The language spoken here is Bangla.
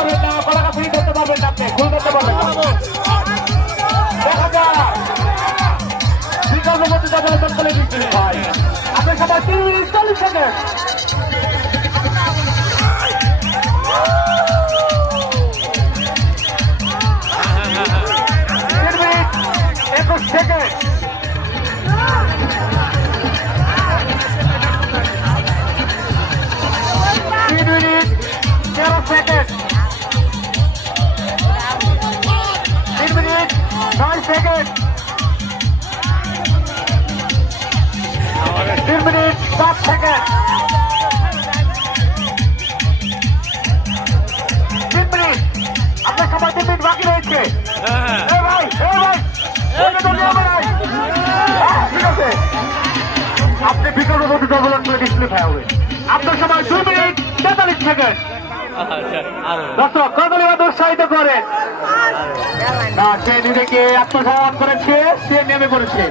পারবেন না, পতাকা ফ্রি করতে পারবেন না, আপনি ফুল করতে পারবেন না। দেখা যাক বিকল্প পদ্ধতি আপনারা তৎকালে দিচ্ছেন ভাই। আপনার সবাই 3 minute 40 second. 3 minute 21 second. 3 minute 13 second. 3 minute 9 second. 3 minute 7 second. 3 minute. আপনার সবাই 3 মিনিট বাকি রয়েছে। ভাই ঠিক আছে, আপনি বিকল্প পদ্ধতি অবলম্বন করে ডিসক্লিফাই হবে। আপনার সময় 2 মিনিট 43 সেকেন্ড। দর্শক কদলী উৎসাহিত করেন না, সে নিজেকে আত্মসমর্পণ করেছে, সে নেমে পড়েছে।